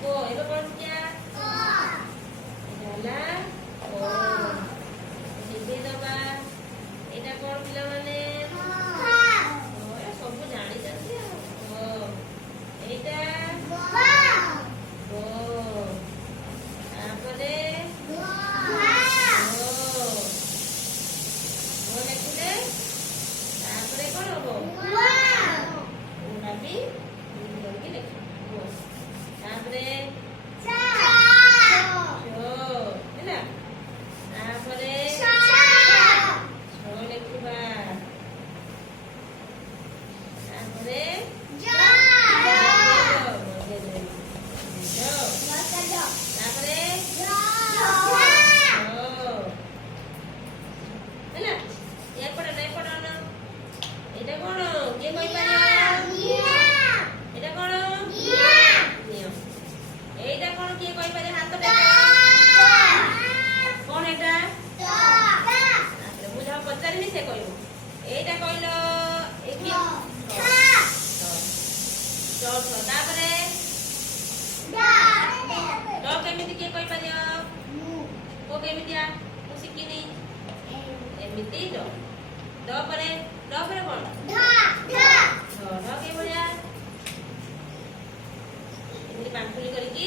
को एबे कौन किया जाला ओ लिखि दबा एटा कोन पिला माने ओ ए सब जानि जंती ओ एटा ओ तापरे ओ लिखिले तापरे कोन हबो ओटा भी लिखि लिखो तापरे पांखुली करके